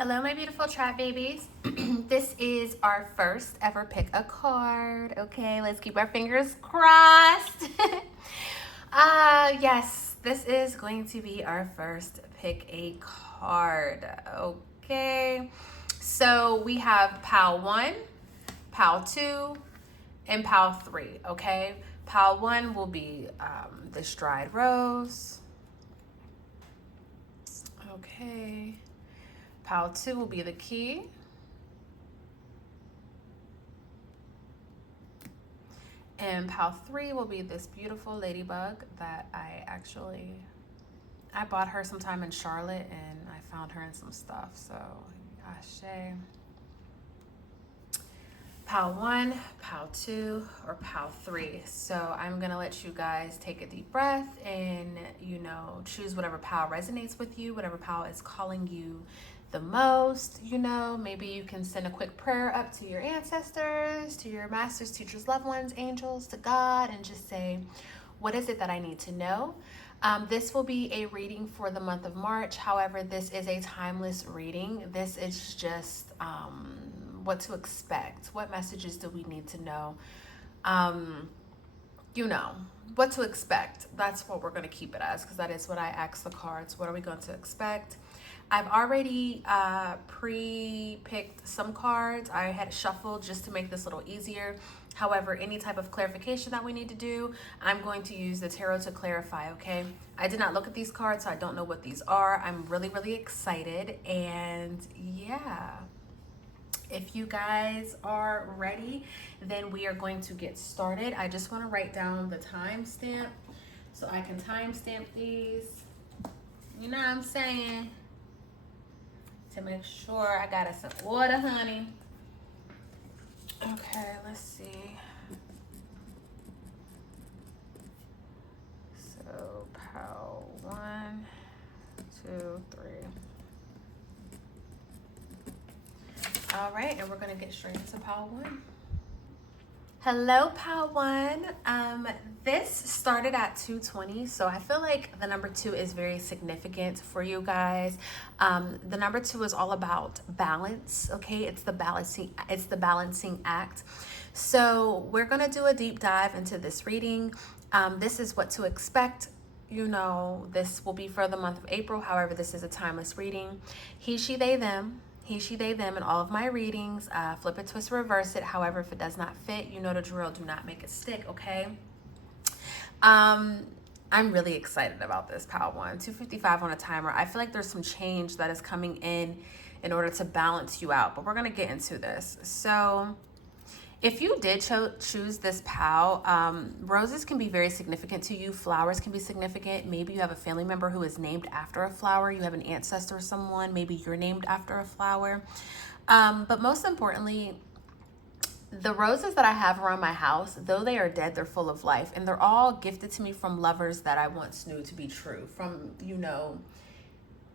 Hello, my beautiful trap babies. This is our first ever pick a card. Okay, let's keep our fingers crossed. Yes, this is going to be our first pick a card. Okay, so we have pile 1, pile 2, and pile 3. Okay, pile 1 will be this dried rose. Okay. Pile 2 will be the key. And pile 3 will be this beautiful ladybug that I bought her sometime in Charlotte and I found her in some stuff. So, ashe. Pile 1, pile 2, or pile 3. So I'm going to let you guys take a deep breath and, choose whatever pile resonates with you, whatever pile is calling you the most. Maybe you can send a quick prayer up to your ancestors, to your masters, teachers, loved ones, angels, to God, and just say, what is it that I need to know? This will be a reading for the month of March. However, this is a timeless reading. This is just what to expect. What messages do we need to know? What to expect. That's what we're going to keep it as, because that is what I asked the cards. What are we going to expect? I've already pre-picked some cards. I had shuffled just to make this a little easier. However, any type of clarification that we need to do, I'm going to use the tarot to clarify, okay? I did not look at these cards, so I don't know what these are. I'm really, really excited. And yeah, if you guys are ready, then we are going to get started. I just want to write down the timestamp so I can timestamp these. You know what I'm saying? To make sure I got us some water, honey. Okay, let's see. So, pile 1, 2, 3. All right, and we're gonna get straight into pile 1. Hello, pile 1. This started at 220, so I feel like the number 2 is very significant for you guys. The number 2 is all about balance, okay? It's the balancing act. So we're gonna do a deep dive into this reading. This is what to expect. This will be for the month of April. However, this is a timeless reading. He, she, they, them. He, she, they, them in all of my readings. Flip it, twist, reverse it. However, if it does not fit, you know the drill. Do not make it stick, okay? I'm really excited about this, pile 1. 2:55 on a timer. I feel like there's some change that is coming in order to balance you out. But we're going to get into this. So if you did choose this pile, roses can be very significant to you. Flowers can be significant. Maybe you have a family member who is named after a flower. You have an ancestor or someone. Maybe you're named after a flower. But most importantly, the roses that I have around my house, though they are dead, they're full of life. And they're all gifted to me from lovers that I once knew to be true. From,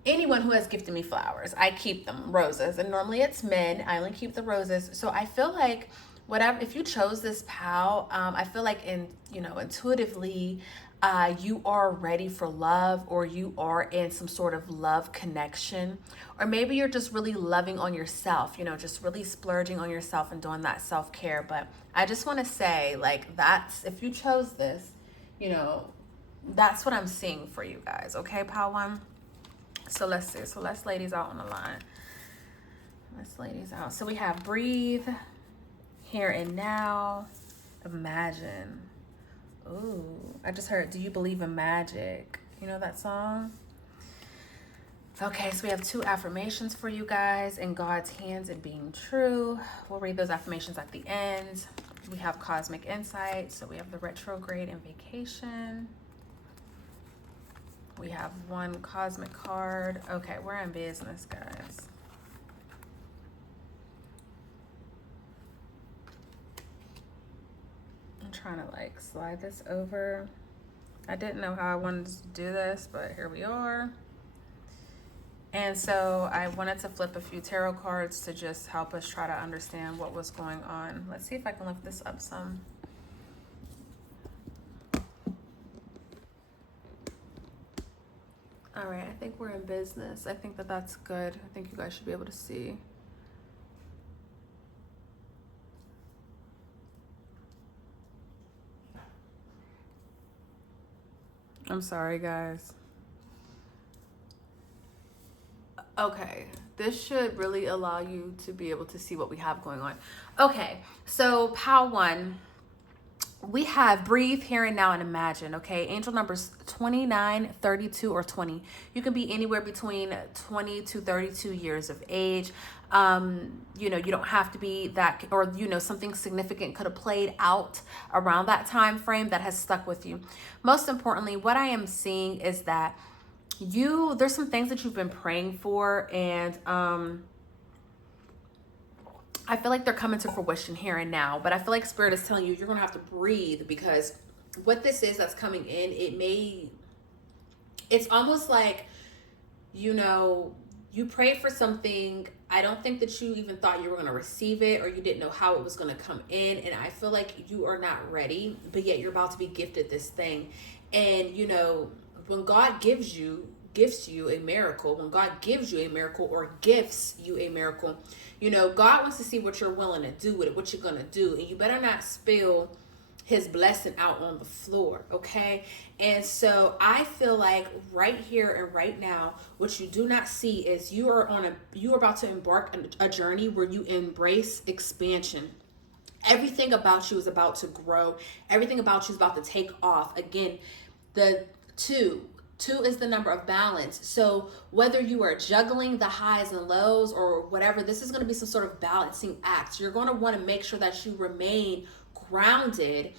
anyone who has gifted me flowers. I keep them, roses. And normally it's men. I only keep the roses. So I feel like if you chose this pal, I feel like intuitively, you are ready for love, or you are in some sort of love connection, or maybe you're just really loving on yourself, just really splurging on yourself and doing that self-care. But I just want to say, if you chose this, that's what I'm seeing for you guys. Okay, pal 1. So let's see. So let's ladies out on the line. Let's ladies out. So we have breathe, here and now, imagine. Ooh, I just heard, do you believe in magic? You know that song? Okay, so we have 2 affirmations for you guys: in God's hands and being true. We'll read those affirmations at the end. We have cosmic insight. So we have the retrograde and vacation. We have 1 cosmic card. Okay, we're in business, guys. I'm trying to slide this over. I didn't know how I wanted to do this, but here we are. And so I wanted to flip a few tarot cards to just help us try to understand what was going on. Let's see if I can lift this up some. All right, think we're in business. I think that that's good. I think you guys should be able to see. I'm sorry, guys. Okay, this should really allow you to be able to see what we have going on. Okay, so pile 1, we have breathe, here and now, and imagine. Okay, angel numbers 29, 32, or 20. You can be anywhere between 20 to 32 years of age. You know, you don't have to be that, or you know, something significant could have played out around that time frame that has stuck with you. Most importantly, what I am seeing is that there's some things that you've been praying for, and I feel like they're coming to fruition here and now, but I feel like Spirit is telling you you're going to have to breathe, because what this is that's coming in, it's almost like, you know, you prayed for something. I don't think that you even thought you were going to receive it, or you didn't know how it was going to come in. And I feel like you are not ready, but yet you're about to be gifted this thing. And, you know, when God gives you a miracle, when God gives you a miracle or gifts you a miracle, you know, God wants to see what you're willing to do with it, what you're going to do. And you better not spill his blessing out on the floor, okay? And so I feel like right here and right now, what you do not see is you are about to embark on a journey where you embrace expansion. Everything about you is about to grow. Everything about you is about to take off. Again, the 2 is the number of balance. So whether you are juggling the highs and lows or whatever, this is going to be some sort of balancing act. You're going to want to make sure that you remain grounded,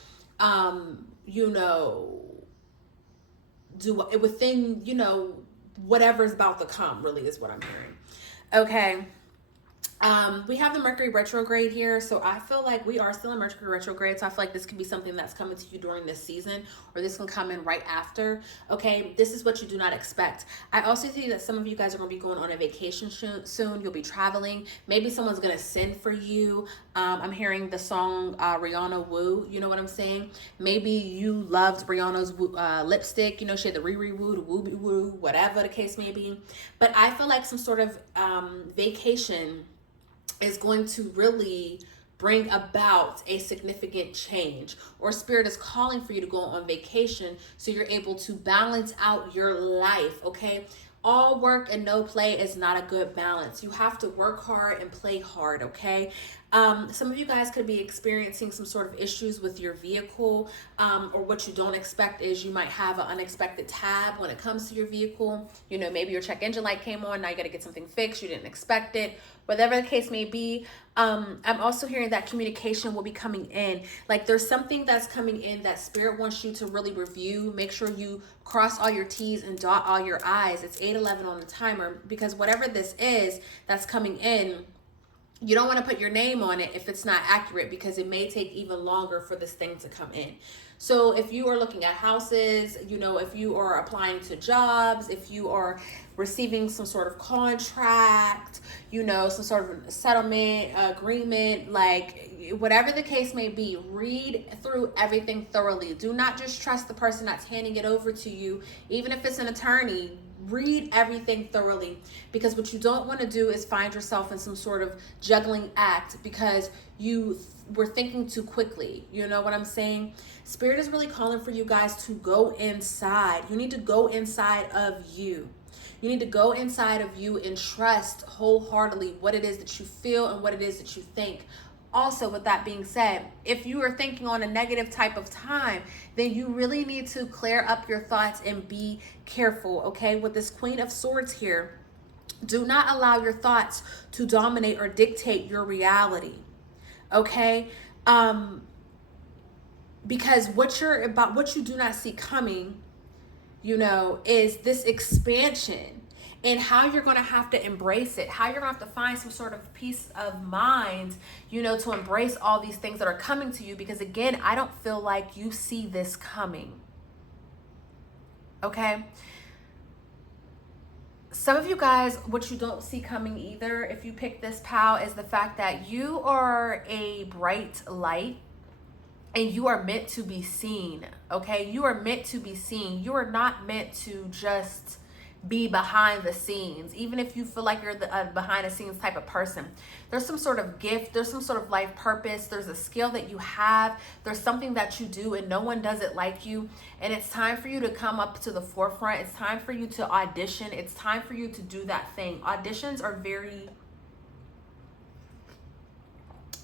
you know, do within, you know, whatever's about to come, really is what I'm hearing. Okay. We have the Mercury retrograde here, so I feel like we are still in Mercury retrograde, so I feel like this could be something that's coming to you during this season, or this can come in right after. Okay, this is what you do not expect. I also see that some of you guys are going to be going on a vacation soon. You'll be traveling. Maybe someone's going to send for you. I'm hearing the song Rihanna Woo, you know what I'm saying? Maybe you loved Rihanna's lipstick, you know, she had the Riri Woo, the Wooby Woo, whatever the case may be. But I feel like some sort of vacation is going to really bring about a significant change, or Spirit is calling for you to go on vacation so you're able to balance out your life, okay? All work and no play is not a good balance. You have to work hard and play hard, okay? Some of you guys could be experiencing some sort of issues with your vehicle, or what you don't expect is you might have an unexpected tab when it comes to your vehicle. You know, maybe your check engine light came on, now you got to get something fixed, you didn't expect it. Whatever the case may be, I'm also hearing that communication will be coming in. Like there's something that's coming in that Spirit wants you to really review. Make sure you cross all your T's and dot all your I's. It's 8:11 on the timer, because whatever this is that's coming in, you don't want to put your name on it if it's not accurate, because it may take even longer for this thing to come in. So if you are looking at houses, you know, if you are applying to jobs, if you are receiving some sort of contract, you know, some sort of settlement agreement, like whatever the case may be, read through everything thoroughly. Do not just trust the person that's handing it over to you, even if it's an attorney. Read everything thoroughly, because what you don't want to do is find yourself in some sort of juggling act because you were thinking too quickly. You know what I'm saying? Spirit is really calling for you guys to go inside. You need to go inside of you. You need to go inside of you and trust wholeheartedly what it is that you feel and what it is that you think. Also, with that being said, if you are thinking on a negative type of time, then you really need to clear up your thoughts and be careful, okay? With this Queen of Swords here, do not allow your thoughts to dominate or dictate your reality, okay? Because what you do not see coming, you know, is this expansion, and how you're going to have to embrace it, how you're going to have to find some sort of peace of mind, you know, to embrace all these things that are coming to you. Because again, I don't feel like you see this coming. Okay. Some of you guys, what you don't see coming either, if you pick this pal, is the fact that you are a bright light. And you are meant to be seen, okay? You are meant to be seen. You are not meant to just be behind the scenes, even if you feel like you're the behind the scenes type of person. There's some sort of gift, there's some sort of life purpose, there's a skill that you have, there's something that you do and no one does it like you, and it's time for you to come up to the forefront. It's time for you to audition. It's time for you to do that thing. Auditions are very,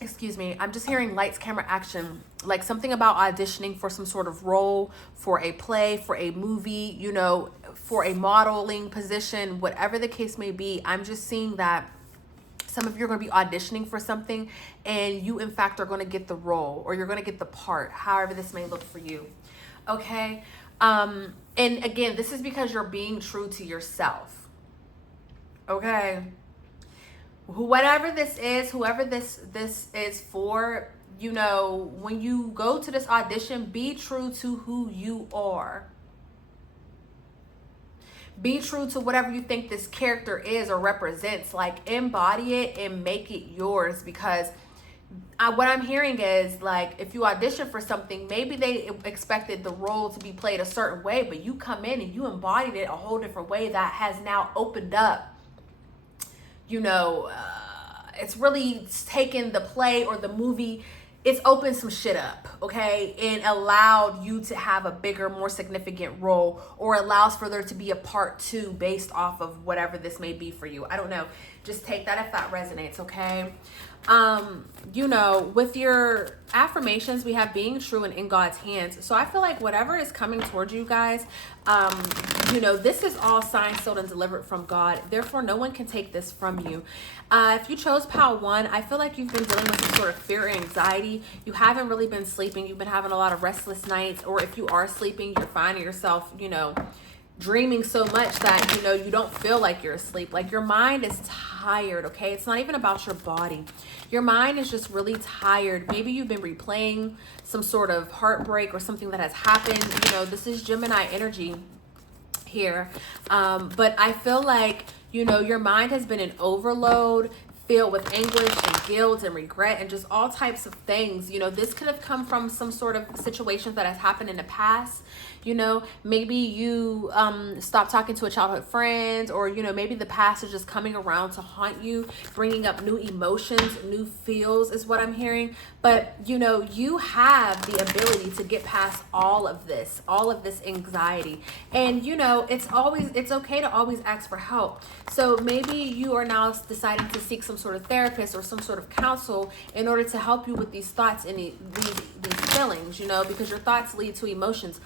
excuse me, I'm just hearing lights, camera, action, like something about auditioning for some sort of role, for a play, for a movie, you know, for a modeling position, whatever the case may be. I'm just seeing that some of you are going to be auditioning for something and you in fact are going to get the role, or you're going to get the part, however this may look for you. Okay. And again, this is because you're being true to yourself. Okay. Whatever this is, whoever this is for, you know, when you go to this audition, be true to who you are. Be true to whatever you think this character is or represents. Like, embody it and make it yours, because what I'm hearing is, like, if you audition for something, maybe they expected the role to be played a certain way, but you come in and you embodied it a whole different way that has now opened up, you know, it's really taken the play or the movie, it's opened some shit up, okay, and allowed you to have a bigger, more significant role, or allows for there to be a part 2 based off of whatever this may be for you. I don't know. Just take that if that resonates, okay? You know, with your affirmations, we have being true and in God's hands. So I feel like whatever is coming towards you guys, you know, this is all signed, sealed, and delivered from God. Therefore, no one can take this from you. If you chose pile 1, I feel like you've been dealing with some sort of fear or anxiety. You haven't really been sleeping. You've been having a lot of restless nights, or if you are sleeping, you're finding yourself, you know, dreaming so much that, you know, you don't feel like you're asleep. Like, your mind is tired, okay? It's not even about your body. Your mind is just really tired. Maybe you've been replaying some sort of heartbreak or something that has happened. You know, this is Gemini energy here. But I feel like, you know, your mind has been in overload, filled with anguish and guilt and regret and just all types of things. You know, this could have come from some sort of situation that has happened in the past. You know, maybe you stopped talking to a childhood friend, or, you know, maybe the past is just coming around to haunt you, bringing up new emotions, new feels is what I'm hearing. But, you know, you have the ability to get past all of this anxiety. And, you know, it's okay to always ask for help. So maybe you are now deciding to seek some sort of therapist or some sort of counsel in order to help you with these thoughts and these feelings, you know, because your thoughts lead to emotions.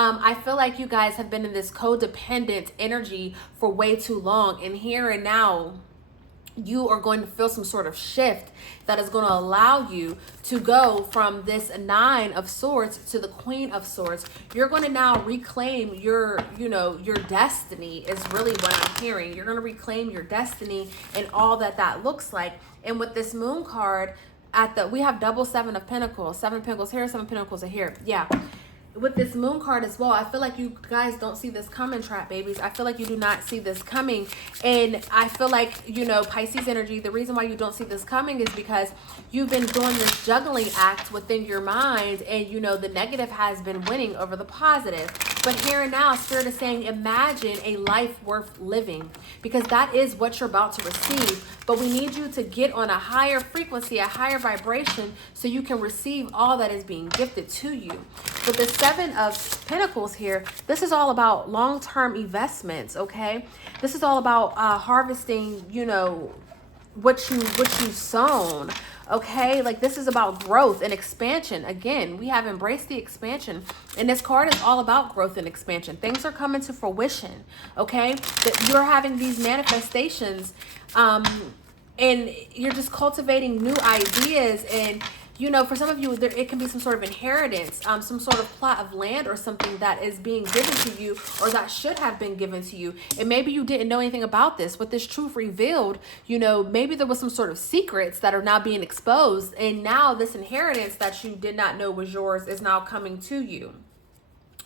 I feel like you guys have been in this codependent energy for way too long, and here and now you are going to feel some sort of shift that is going to allow you to go from this 9 of Swords to the Queen of Swords. You're going to now reclaim your, you know, your destiny is really what I'm hearing. You're going to reclaim your destiny and all that looks like. And with this Moon card, we have double 7 of Pentacles, 7 Pentacles here, 7 Pentacles here. Yeah. With this Moon card as well, I feel like you guys don't see this coming, trap babies. I feel like you do not see this coming. And I feel like, you know, Pisces energy, the reason why you don't see this coming is because you've been doing this juggling act within your mind, and, you know, the negative has been winning over the positive. But here and now, Spirit is saying, imagine a life worth living, because that is what you're about to receive. But we need you to get on a higher frequency, a higher vibration, so you can receive all that is being gifted to you. With the 7 of Pentacles here, this is all about long-term investments, okay? This is all about harvesting, you know, what you've sown, okay? Like, this is about growth and expansion. Again, we have embraced the expansion, and this card is all about growth and expansion. Things are coming to fruition, okay? That you're having these manifestations, and you're just cultivating new ideas. And, you know, for some of you, it can be some sort of inheritance, some sort of plot of land or something that is being given to you, or that should have been given to you. And maybe you didn't know anything about this. With this truth revealed, you know, maybe there was some sort of secrets that are now being exposed. And now this inheritance that you did not know was yours is now coming to you.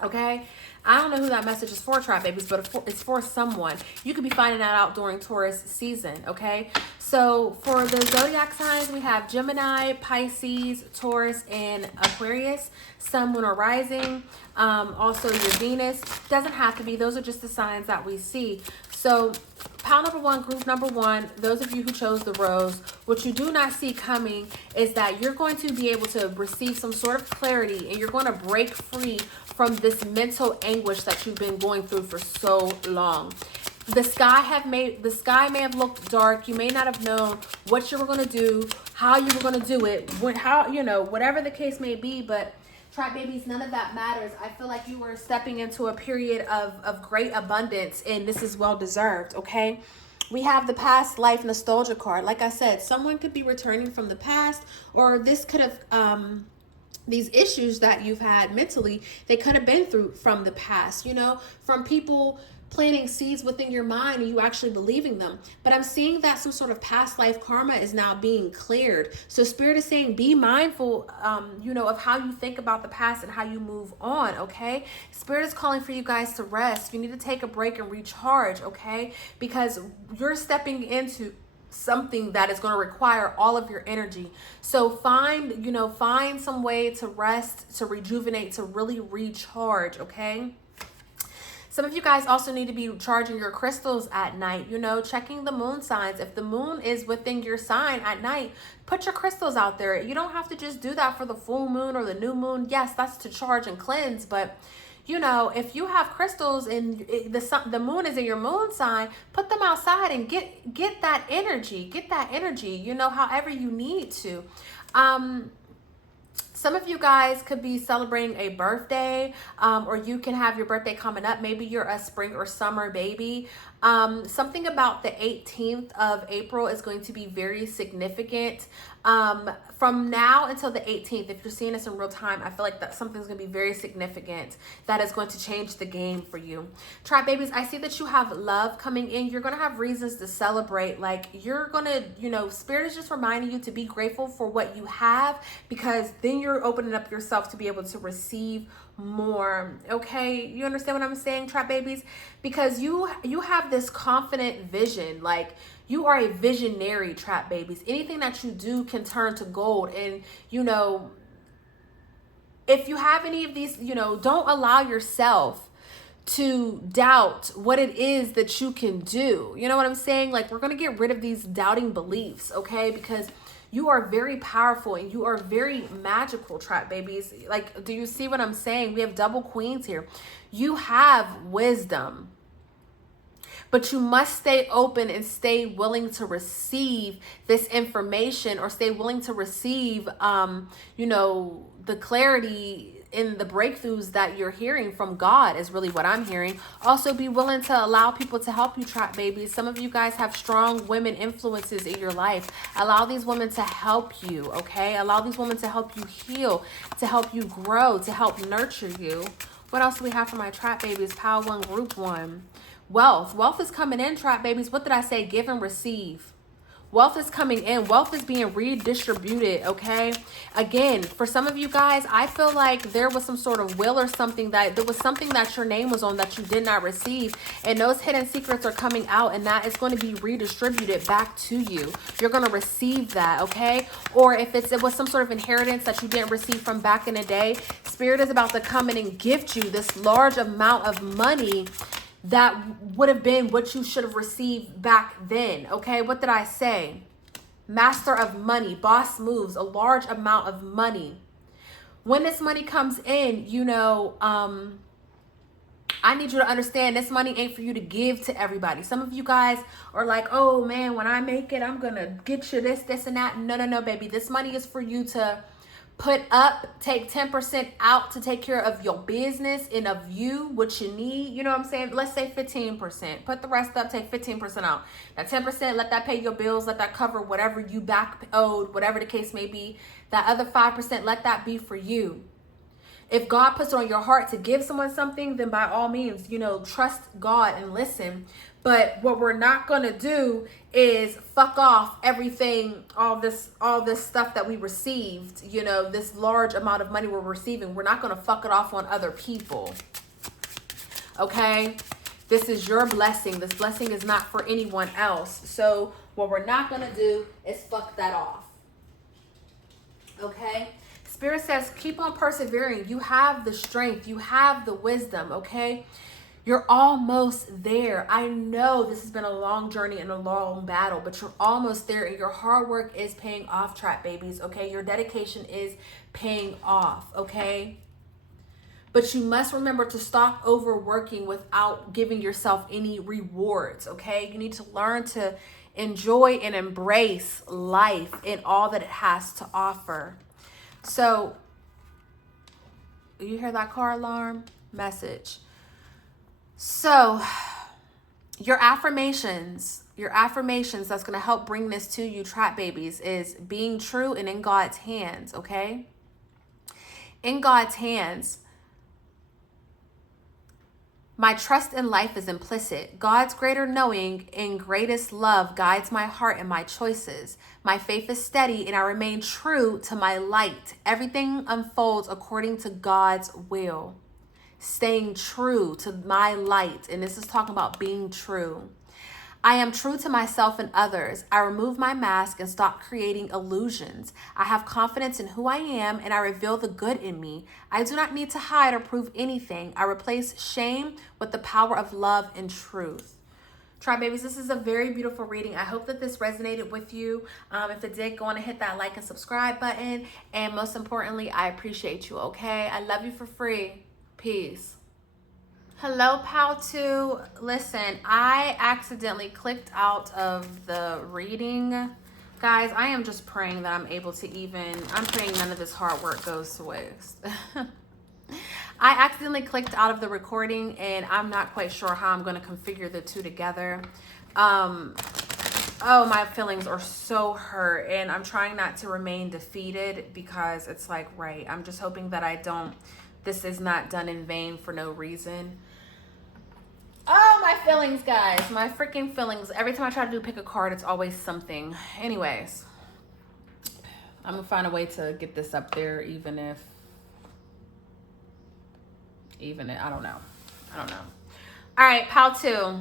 Okay, I don't know who that message is for, Trap Babies, but it's for someone. You could be finding that out during Taurus season. Okay, so for the zodiac signs, we have Gemini, Pisces, Taurus, and Aquarius. Sun, Moon, or Rising. Also your Venus. Doesn't have to be. Those are just the signs that we see. So pile number one, group number one, those of you who chose the rose, what you do not see coming is that you're going to be able to receive some sort of clarity, and you're going to break free from this mental anguish that you've been going through for so long. The sky may have looked dark. You may not have known what you were going to do, how you were going to do it, whatever the case may be, but Trap Babies, none of that matters. I feel like you were stepping into a period of great abundance, and this is well deserved, okay? We have the past life nostalgia card. Like I said, someone could be returning from the past, or this could have, these issues that you've had mentally, they could have been through from the past, from people planting seeds within your mind and you actually believing them. But I'm seeing that some sort of past life karma is now being cleared. So Spirit is saying, be mindful, of how you think about the past and how you move on, okay? Spirit is calling for you guys to rest. You need to take a break and recharge, okay? Because you're stepping into something that is going to require all of your energy. So find some way to rest, to rejuvenate, to really recharge, okay? Some of you guys also need to be charging your crystals at night, checking the moon signs. If the moon is within your sign at night, put your crystals out there. You don't have to just do that for the full moon or the new moon. Yes, that's to charge and cleanse, but if you have crystals and the moon is in your moon sign, put them outside and get that energy. Get that energy, however you need to. Some of you guys could be celebrating a birthday, or you can have your birthday coming up. Maybe you're a spring or summer baby. Something about the 18th of April is going to be very significant. From now until the 18th, if you're seeing this in real time, I feel like that something's going to be very significant that is going to change the game for you. Trap Babies, I see that you have love coming in. You're going to have reasons to celebrate. Like, you're going to, Spirit is just reminding you to be grateful for what you have, because then you're opening up yourself to be able to receive more. Okay, you understand what I'm saying, Trap Babies? Because you have this confident vision. Like, you are a visionary, Trap Babies. Anything that you do can turn to gold. And if you have any of these, don't allow yourself to doubt what it is that you can do. You know what I'm saying? Like, we're going to get rid of these doubting beliefs, okay? Because you are very powerful and you are very magical, Trap Babies. Like, do you see what I'm saying? We have double queens here. You have wisdom, but you must stay open and stay willing to receive this information, or stay willing to receive, the clarity in the breakthroughs that you're hearing from God is really what I'm hearing. Also, be willing to allow people to help you, Trap Babies. Some of you guys have strong women influences in your life. Allow these women to help you, okay? Allow these women to help you heal, to help you grow, to help nurture you. What else do we have for my Trap Babies? Pile 1, Group 1. Wealth is coming in, Trap Babies. What did I say? Give and receive. Wealth is coming in. Wealth is being redistributed, okay? Again, for some of you guys, I feel like there was some sort of will or something that your name was on that you did not receive. And those hidden secrets are coming out, and that is going to be redistributed back to you. You're going to receive that, okay? Or if it was some sort of inheritance that you didn't receive from back in the day, Spirit is about to come in and gift you this large amount of money that would have been what you should have received back then, okay? What did I say? Master of money, boss moves, a large amount of money. When this money comes in, I need you to understand this money ain't for you to give to everybody. Some of you guys are like, oh man, when I make it, I'm gonna get you this, and that. No, baby. This money is for you to put up, take 10% out to take care of your business and of you, what you need. You know what I'm saying? Let's say 15%. Put the rest up, take 15% out. Now 10%, let that pay your bills, let that cover whatever you back owed, whatever the case may be. That other 5%, let that be for you. If God puts it on your heart to give someone something, then by all means, trust God and listen. But what we're not going to do is fuck off everything, all this stuff that we received, you know, this large amount of money we're receiving. We're not going to fuck it off on other people. Okay? This is your blessing. This blessing is not for anyone else. So what we're not going to do is fuck that off. Okay? Spirit says, keep on persevering. You have the strength. You have the wisdom. Okay? You're almost there. I know this has been a long journey and a long battle, but you're almost there, and your hard work is paying off, trap babies, okay? Your dedication is paying off, okay? But you must remember to stop overworking without giving yourself any rewards, okay? You need to learn to enjoy and embrace life and all that it has to offer. So, you hear that car alarm? Message. So, your affirmations that's going to help bring this to you, trap babies, is being true and in God's hands, okay? In God's hands. My trust in life is implicit. God's greater knowing and greatest love guides my heart and my choices. My faith is steady and I remain true to my light. Everything unfolds according to God's will. Staying true to my light. And this is talking about being true. I am true to myself and others. I remove my mask and stop creating illusions. I have confidence in who I am and I reveal the good in me. I do not need to hide or prove anything. I replace shame with the power of love and truth. Tribe babies, this is a very beautiful reading. I hope that this resonated with you. If it did, go on and hit that like and subscribe button. And most importantly, I appreciate you, okay? I love you for free. Peace. Hello, Pal 2. Listen, I accidentally clicked out of the reading. Guys, I am just praying that I'm able to I'm praying none of this hard work goes to waste. I accidentally clicked out of the recording and I'm not quite sure how I'm going to configure the two together. Oh, my feelings are so hurt and I'm trying not to remain defeated because it's like, right, I'm just hoping that this is not done in vain for no reason. Oh, my feelings, guys. My freaking feelings. Every time I try to pick a card, it's always something. Anyways, I'm going to find a way to get this up there even if, I don't know. All right, Pal 2.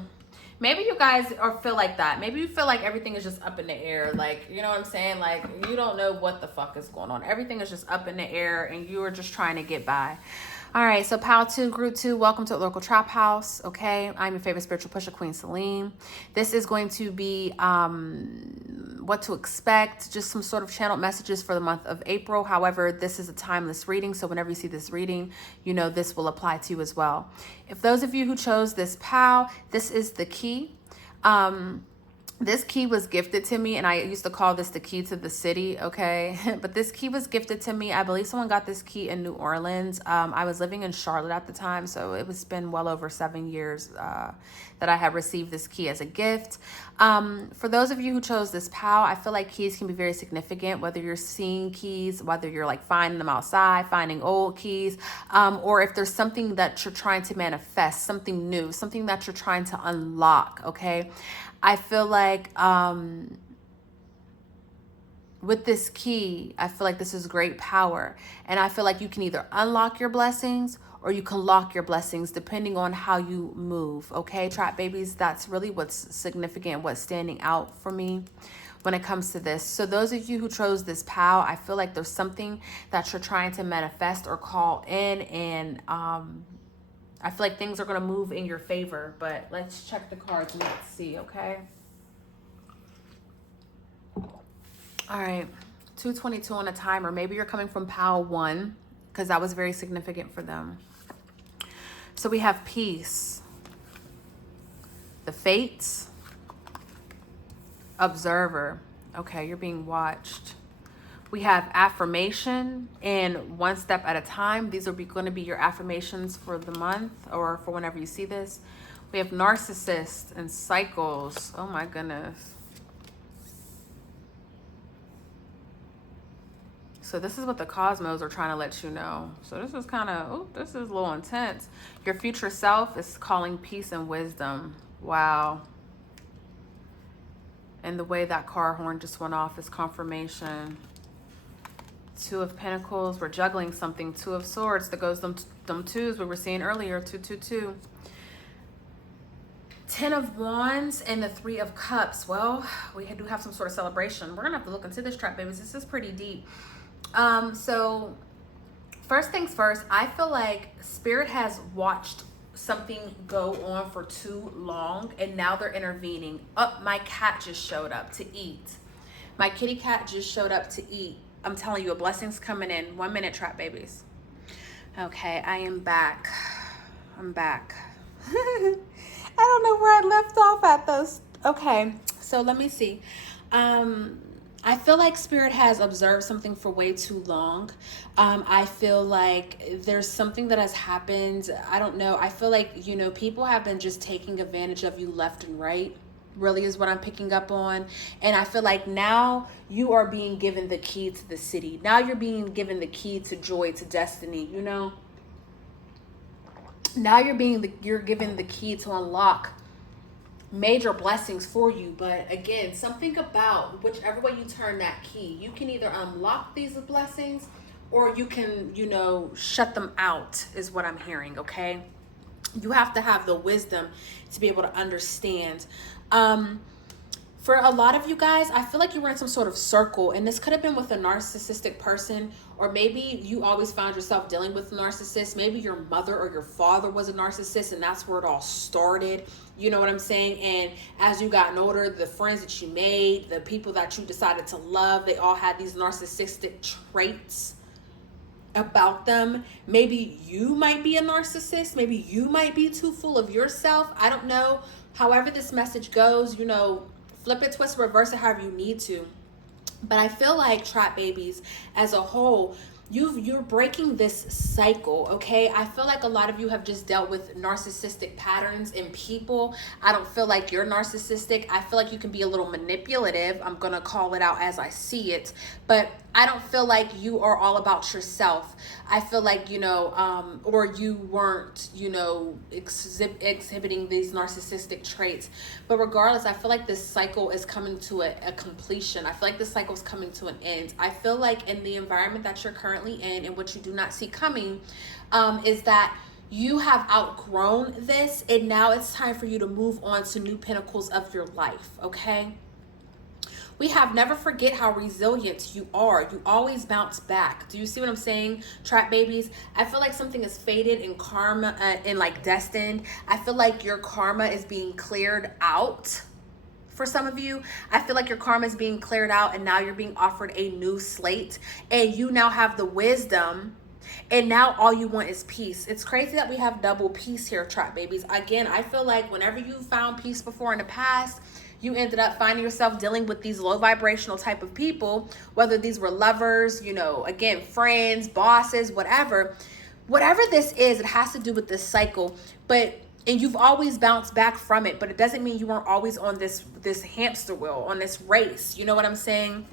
Maybe you guys feel like that. Maybe you feel like everything is just up in the air. Like, you know what I'm saying? Like, you don't know what the fuck is going on. Everything is just up in the air and you are just trying to get by. All right, so Pal 2, Group 2, welcome to Oracle Traphouse, okay? I'm your favorite spiritual pusher, Queen Selene. This is going to be what to expect, just some sort of channeled messages for the month of April. However, this is a timeless reading, so whenever you see this reading, you know this will apply to you as well. If those of you who chose this Pal, this is the key. This key was gifted to me, and I used to call this the key to the city, okay? But this key was gifted to me. I believe someone got this key in New Orleans. I was living in Charlotte at the time, so it's been well over 7 years that I have received this key as a gift. For those of you who chose this POW, I feel like keys can be very significant, whether you're seeing keys, whether you're like finding them outside, finding old keys, or if there's something that you're trying to manifest, something new, something that you're trying to unlock, okay? I feel like with this key, I feel like this is great power. And I feel like you can either unlock your blessings or you can lock your blessings depending on how you move. Okay, trap babies, that's really what's significant, what's standing out for me when it comes to this. So those of you who chose this POW, I feel like there's something that you're trying to manifest or call in, and I feel like things are going to move in your favor, but let's check the cards and let's see, okay? All right, 222 on a timer. Maybe you're coming from POW 1 because that was very significant for them. So we have peace, the fates, observer. Okay, you're being watched. We have affirmation and one step at a time. These are going to be your affirmations for the month or for whenever you see this. We have narcissist and cycles. Oh my goodness. So this is what the cosmos are trying to let you know. So this is kind of, oh, this is a little intense. Your future self is calling peace and wisdom. Wow. And the way that car horn just went off is confirmation. Two of Pentacles, we're juggling something. Two of Swords, that goes them twos we were seeing earlier, 222. 10 of Wands and the 3 of Cups. Well, we do have some sort of celebration. We're gonna have to look into this, trap babies. This is pretty deep. So first things first, I feel like Spirit has watched something go on for too long, and now they're intervening. My cat just showed up to eat. My kitty cat just showed up to eat. I'm telling you, a blessing's coming in. 1 minute, trap babies. Okay, I am back. I'm back. I don't know where I left off at those. Okay, so let me see. I feel like Spirit has observed something for way too long. I feel like there's something that has happened. I don't know. I feel like, you know, people have been just taking advantage of you left and right, really is what I'm picking up on. And I feel like now you are being given the key to the city. Now you're being given the key to joy, to destiny, you know? Now you're given the key to unlock major blessings for you. But again, something about whichever way you turn that key, you can either unlock these blessings or you can, you know, shut them out, is what I'm hearing. Okay, you have to have the wisdom to be able to understand. For a lot of you guys, I feel like you were in some sort of circle, and this could have been with a narcissistic person, or maybe you always found yourself dealing with narcissists. Maybe your mother or your father was a narcissist, and that's where it all started. You know what I'm saying? And as you gotten older, the friends that you made, the people that you decided to love, they all had these narcissistic traits about them. Maybe you might be a narcissist. Maybe you might be too full of yourself. I don't know. However this message goes, you know, flip it, twist, reverse it, however you need to. But I feel like, trap babies, as a whole, you're breaking this cycle, okay? I feel like a lot of you have just dealt with narcissistic patterns in people. I don't feel like you're narcissistic. I feel like you can be a little manipulative. I'm gonna call it out as I see it. But I don't feel like you are all about yourself. I feel like, you know, or you weren't, you know, exhibiting these narcissistic traits. But regardless, I feel like this cycle is coming to a completion. I feel like this cycle is coming to an end. I feel like in the environment that you're currently in and what you do not see coming, is that you have outgrown this, and now it's time for you to move on to new pinnacles of your life, okay? We have never forget how resilient you are. You always bounce back. Do you see what I'm saying, trap babies? I feel like something is fated in karma and like destined. I feel like your karma is being cleared out. For some of you, I feel like your karma is being cleared out, and now you're being offered a new slate, and you now have the wisdom, and now all you want is peace. It's crazy that we have double peace here, trap babies. Again, I feel like whenever you found peace before in the past, you ended up finding yourself dealing with these low vibrational type of people, whether these were lovers, you know, again, friends, bosses, whatever this is, it has to do with this cycle. And you've always bounced back from it, but it doesn't mean you weren't always on this hamster wheel, on this race. You know what I'm saying?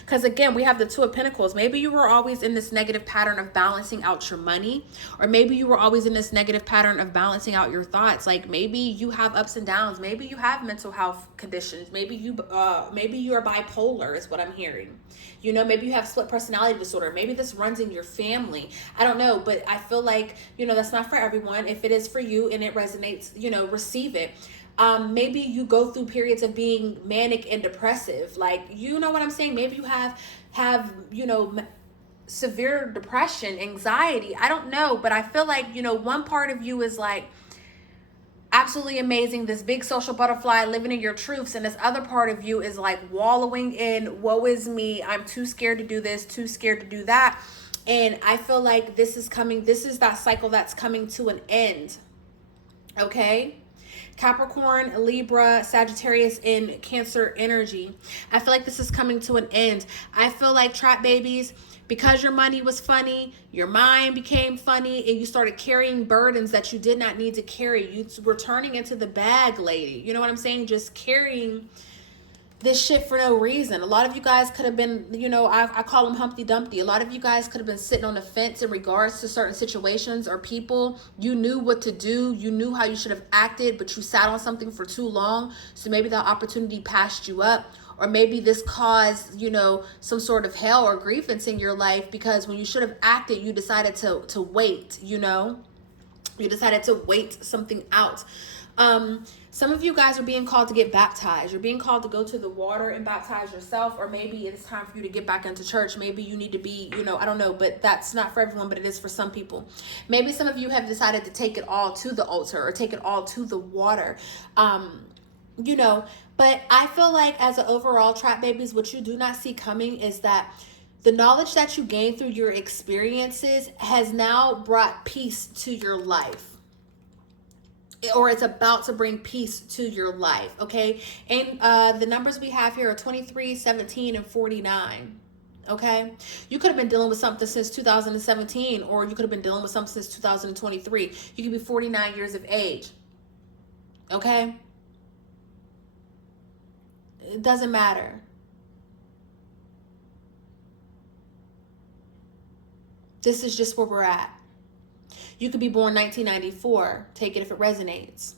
Because again, we have the Two of Pentacles. Maybe you were always in this negative pattern of balancing out your money, or maybe you were always in this negative pattern of balancing out your thoughts. Like maybe you have ups and downs. Maybe you have mental health conditions. Maybe you are bipolar is what I'm hearing. You know, maybe you have split personality disorder. Maybe this runs in your family. I don't know, but I feel like, you know, that's not for everyone. If it is for you and it resonates, you know, receive it. Maybe you go through periods of being manic and depressive. Like, you know what I'm saying? Maybe you have, you know, severe depression, anxiety. I don't know, but I feel like, you know, one part of you is like absolutely amazing, this big social butterfly living in your truths, and this other part of you is like wallowing in woe is me. I'm too scared to do this, too scared to do that. And I feel like this is that cycle that's coming to an end. Okay? Capricorn, Libra, Sagittarius, and Cancer energy. I feel like this is coming to an end. I feel like, trap babies, because your money was funny, your mind became funny, and you started carrying burdens that you did not need to carry. You were turning into the bag lady. You know what I'm saying? Just carrying this shit for no reason. A lot of you guys could have been, you know, I call them Humpty Dumpty. A lot of you guys could have been sitting on the fence in regards to certain situations or people. You knew what to do. You knew how you should have acted, but you sat on something for too long. So maybe that opportunity passed you up. Or maybe this caused, you know, some sort of hell or grievance in your life, because when you should have acted, you decided to wait, you know. You decided to wait something out. Some of you guys are being called to get baptized. You're being called to go to the water and baptize yourself, or maybe it's time for you to get back into church. Maybe you need to be, you know, I don't know, but that's not for everyone, but it is for some people. Maybe some of you have decided to take it all to the altar or take it all to the water. You know, but I feel like as an overall, Trap Babies, what you do not see coming is that the knowledge that you gain through your experiences has now brought peace to your life. Or it's about to bring peace to your life, okay? And the numbers we have here are 23, 17, and 49, okay? You could have been dealing with something since 2017, or you could have been dealing with something since 2023. You could be 49 years of age, okay? It doesn't matter. This is just where we're at. You could be born 1994. Take it if it resonates.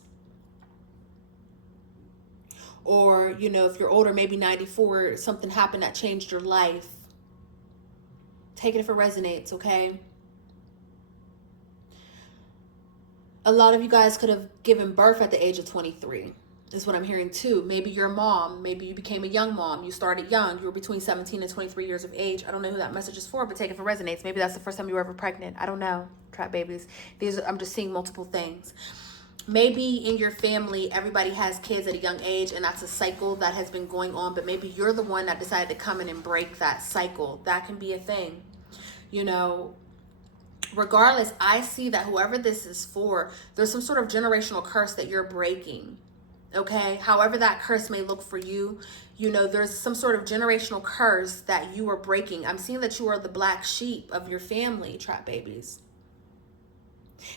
Or, you know, if you're older, maybe 94, something happened that changed your life. Take it if it resonates, okay? A lot of you guys could have given birth at the age of 23. Is what I'm hearing too. Maybe you're a mom. Maybe you became a young mom. You started young. You were between 17 and 23 years of age. I don't know who that message is for, but take it if it resonates. Maybe that's the first time you were ever pregnant. I don't know. Trap Babies. I'm just seeing multiple things. Maybe in your family, everybody has kids at a young age, and that's a cycle that has been going on, but maybe you're the one that decided to come in and break that cycle. That can be a thing. You know, regardless, I see that whoever this is for, there's some sort of generational curse that you're breaking. Okay, however that curse may look for you, you know, there's some sort of generational curse that you are breaking. I'm seeing that you are the black sheep of your family, Trap Babies.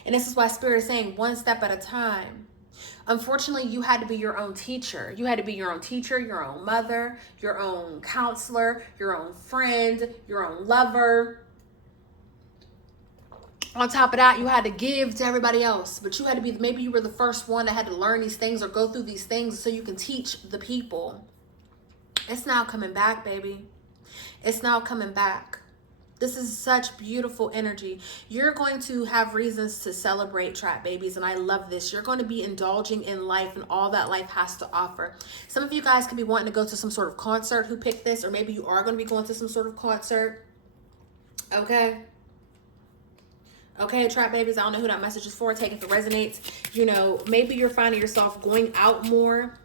And this is why Spirit is saying one step at a time. Unfortunately, you had to be your own teacher. You had to be your own teacher, your own mother, your own counselor, your own friend, your own lover. On top of that, you had to give to everybody else, but you had to be, maybe you were the first one that had to learn these things or go through these things so you can teach the people. It's now coming back, baby. It's now coming back. This is such beautiful energy. You're going to have reasons to celebrate, Trap Babies, and I love this. You're going to be indulging in life and all that life has to offer. Some of you guys could be wanting to go to some sort of concert who picked this, or maybe you are going to be going to some sort of concert. Okay. Okay, Trap Babies, I don't know who that message is for. Take it if it resonates. You know, maybe you're finding yourself going out more.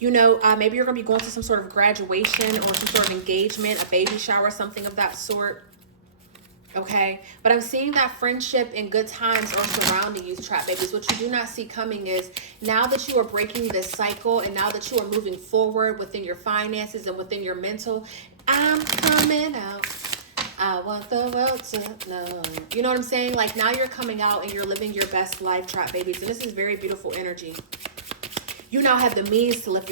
You know, maybe you're going to be going to some sort of graduation or some sort of engagement, a baby shower, something of that sort. Okay, but I'm seeing that friendship and good times are surrounding you, Trap Babies. What you do not see coming is now that you are breaking this cycle and now that you are moving forward within your finances and within your mental, I'm coming out. I want the world to know. You know what I'm saying? Like now you're coming out and you're living your best life, Trap Babies. And this is very beautiful energy. You now have the means to live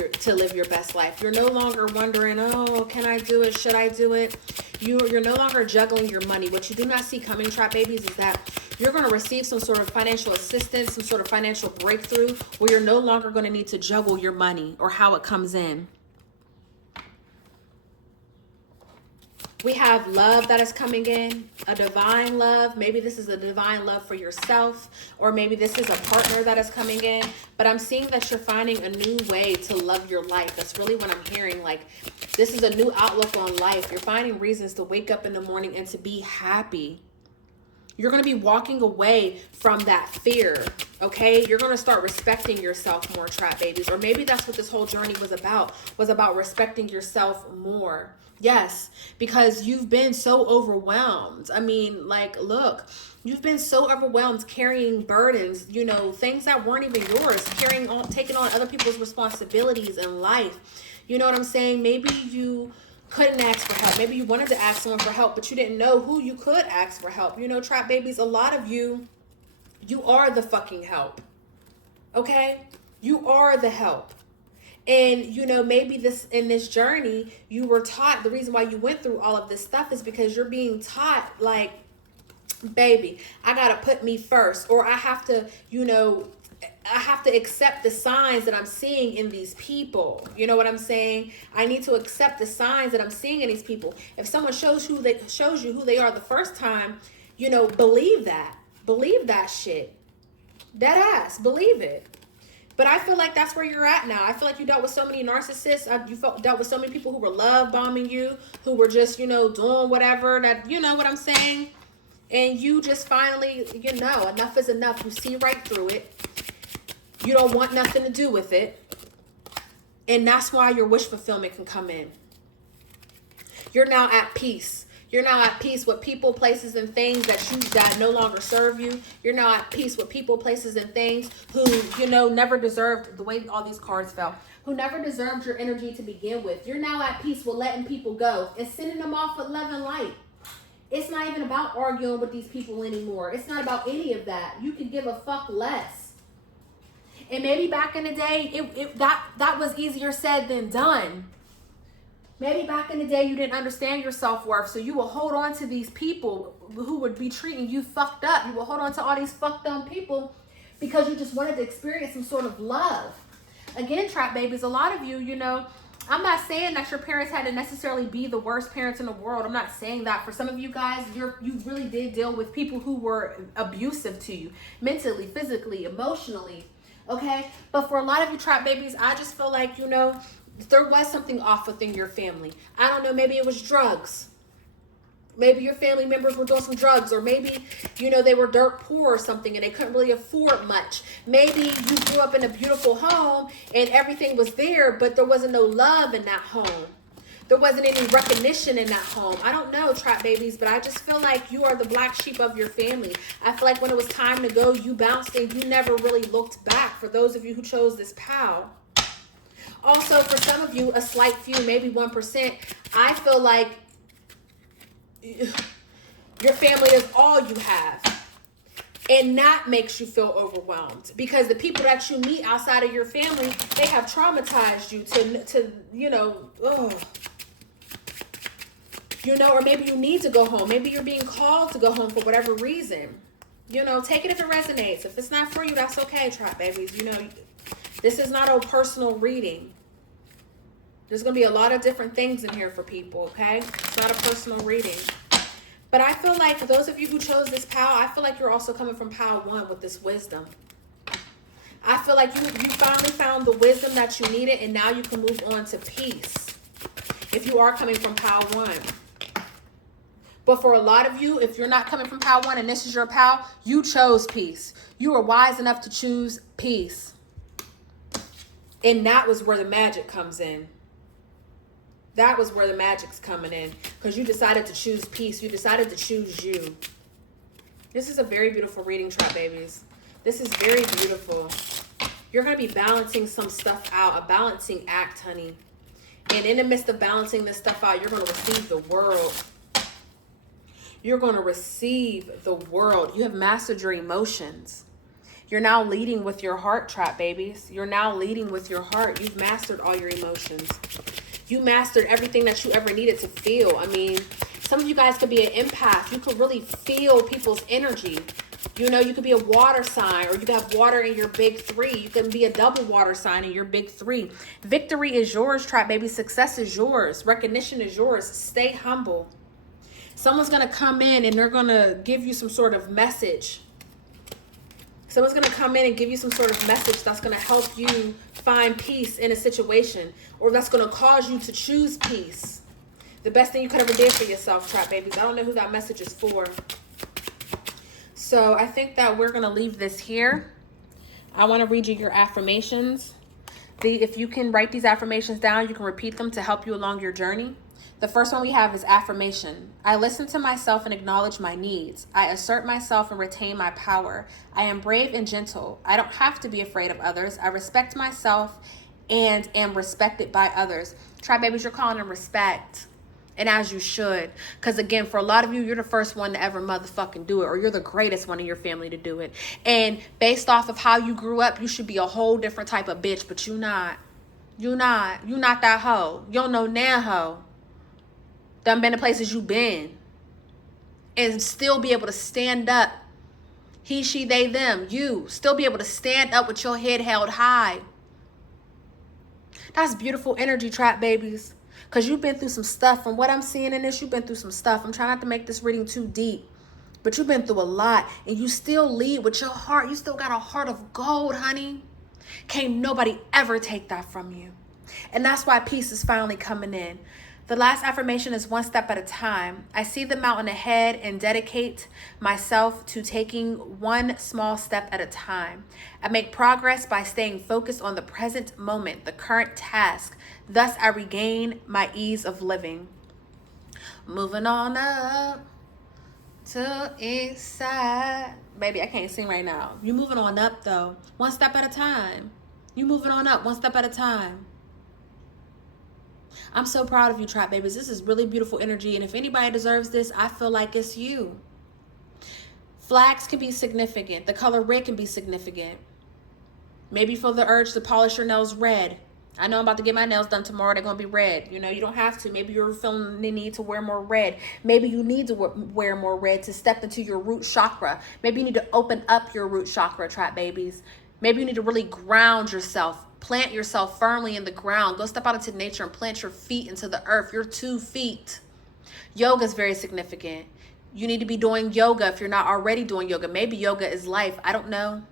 your best life. You're no longer wondering, oh, can I do it? Should I do it? You're no longer juggling your money. What you do not see coming, Trap Babies, is that you're going to receive some sort of financial assistance, some sort of financial breakthrough where you're no longer going to need to juggle your money or how it comes in. We have love that is coming in, a divine love. Maybe this is a divine love for yourself, or maybe this is a partner that is coming in. But I'm seeing that you're finding a new way to love your life. That's really what I'm hearing. Like, this is a new outlook on life. You're finding reasons to wake up in the morning and to be happy. You're going to be walking away from that fear, okay? You're going to start respecting yourself more, Trap Babies. Or maybe that's what this whole journey was about respecting yourself more. Yes, because you've been so overwhelmed. I mean, like, look, you've been so overwhelmed carrying burdens, you know, things that weren't even yours, taking on other people's responsibilities in life. You know what I'm saying? Maybe you couldn't ask for help. Maybe you wanted to ask someone for help, but you didn't know who you could ask for help. You know, Trap Babies, a lot of you are the fucking help. Okay? You are the help. And, you know, maybe in this journey, you were taught, the reason why you went through all of this stuff is because you're being taught, like, baby, I got to put me first, or I have to, you know, I have to accept the signs that I'm seeing in these people. You know what I'm saying? I need to accept the signs that I'm seeing in these people. If someone shows you who they are the first time, you know, believe that. Believe that shit. Dead ass. Believe it. But I feel like that's where you're at now. I feel like you dealt with so many narcissists. Dealt with so many people who were love bombing you, who were just, you know, doing whatever that, you know what I'm saying? And you just finally, you know, enough is enough. You see right through it. You don't want nothing to do with it. And that's why your wish fulfillment can come in. You're now at peace. You're now at peace with people, places, and things that no longer serve you. You're now at peace with people, places, and things who, you know, never deserved, the way all these cards fell, who never deserved your energy to begin with. You're now at peace with letting people go and sending them off with love and light. It's not even about arguing with these people anymore. It's not about any of that. You can give a fuck less. And maybe back in the day, that was easier said than done. Maybe back in the day, you didn't understand your self-worth, so you will hold on to these people who would be treating you fucked up. You will hold on to all these fucked up people because you just wanted to experience some sort of love. Again, trap babies, a lot of you, you know, I'm not saying that your parents had to necessarily be the worst parents in the world. I'm not saying that. For some of you guys, you really did deal with people who were abusive to you, mentally, physically, emotionally. Okay, but for a lot of you trap babies, I just feel like, you know, there was something off within your family. I don't know, maybe it was drugs. Maybe your family members were doing some drugs, or maybe, you know, they were dirt poor or something and they couldn't really afford much. Maybe you grew up in a beautiful home and everything was there, but there wasn't no love in that home. There wasn't any recognition in that home. I don't know, trap babies, but I just feel like you are the black sheep of your family. I feel like when it was time to go, you bounced and you never really looked back. For those of you who chose this pal. Also, for some of you, a slight few, maybe 1%, I feel like your family is all you have. And that makes you feel overwhelmed because the people that you meet outside of your family, they have traumatized you to you know, ugh. You know, or maybe you need to go home. Maybe you're being called to go home for whatever reason. You know, take it if it resonates. If it's not for you, that's okay, trap babies. You know, this is not a personal reading. There's going to be a lot of different things in here for people, okay? It's not a personal reading. But I feel like those of you who chose this pal, I feel like you're also coming from pal 1 with this wisdom. I feel like you finally found the wisdom that you needed, and now you can move on to peace. If you are coming from pal 1. But for a lot of you, if you're not coming from pal 1 and this is your pal, you chose peace. You were wise enough to choose peace. And that was where the magic comes in. That was where the magic's coming in. Because you decided to choose peace. You decided to choose you. This is a very beautiful reading, trap babies. This is very beautiful. You're going to be balancing some stuff out. A balancing act, honey. And in the midst of balancing this stuff out, you're going to receive the world. You're going to receive the world. You have mastered your emotions. You're now leading with your heart, trap babies. You're now leading with your heart. You've mastered all your emotions. You mastered everything that you ever needed to feel. I mean, some of you guys could be an empath. You could really feel people's energy. You know, you could be a water sign, or you could have water in your big 3. You can be a double water sign in your big 3. Victory is yours, trap baby. Success is yours. Recognition is yours. Stay humble. Someone's going to come in and they're going to give you some sort of message. Someone's going to come in and give you some sort of message that's going to help you find peace in a situation, or that's going to cause you to choose peace. The best thing you could ever did for yourself, trap babies. I don't know who that message is for. So I think that we're going to leave this here. I want to read you your affirmations. If you can write these affirmations down, you can repeat them to help you along your journey. The first one we have is affirmation. I listen to myself and acknowledge my needs. I assert myself and retain my power. I am brave and gentle. I don't have to be afraid of others. I respect myself and am respected by others. Tribe babies, you're calling in respect. And as you should. Because again, for a lot of you, you're the first one to ever motherfucking do it. Or you're the greatest one in your family to do it. And based off of how you grew up, you should be a whole different type of bitch. But you're not. You not that hoe. You don't know now hoe. Done been the places you been. And still be able to stand up. He, she, they, them. You. Still be able to stand up with your head held high. That's beautiful energy, trap babies. Because you've been through some stuff. From what I'm seeing in this, you've been through some stuff. I'm trying not to make this reading too deep. But you've been through a lot. And you still lead with your heart. You still got a heart of gold, honey. Can't nobody ever take that from you. And that's why peace is finally coming in. The last affirmation is one step at a time. I see the mountain ahead and dedicate myself to taking one small step at a time. I make progress by staying focused on the present moment, the current task. Thus, I regain my ease of living. Moving on up to east side. Baby, I can't sing right now. You moving on up, though. One step at a time. You moving on up, one step at a time. I'm so proud of you, trap babies. This is really beautiful energy. And if anybody deserves this, I feel like it's you. Flags can be significant. The color red can be significant. Maybe you feel the urge to polish your nails red. I know I'm about to get my nails done tomorrow. They're going to be red. You know, you don't have to. Maybe you're feeling the need to wear more red. Maybe you need to wear more red to step into your root chakra. Maybe you need to open up your root chakra, trap babies. Maybe you need to really ground yourself. Plant yourself firmly in the ground. Go step out into nature and plant your feet into the earth. Your 2 feet. Yoga is very significant. You need to be doing yoga if you're not already doing yoga. Maybe yoga is life. I don't know.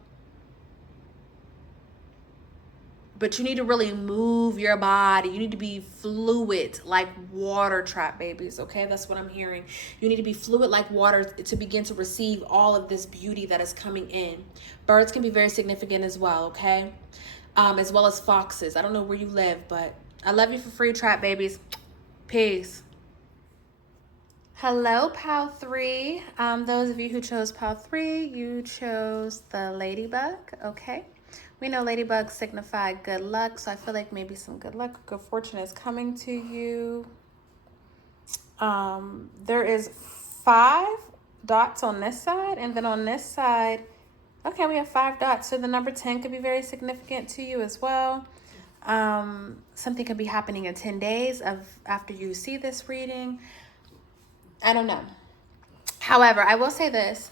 But you need to really move your body. You need to be fluid like water, trap babies, okay? That's what I'm hearing. You need to be fluid like water to begin to receive all of this beauty that is coming in. Birds can be very significant as well, okay? As well as foxes. I don't know where you live, but I love you for free, trap babies. Peace. Hello, Pal 3. Those of you who chose Pal 3, you chose the ladybug, okay? We know ladybugs signify good luck, so I feel like maybe some good luck, good fortune is coming to you. There is 5 dots on this side, and then on this side, okay, we have 5 dots. So the number 10 could be very significant to you as well. Something could be happening in 10 days after you see this reading. I don't know. However, I will say this.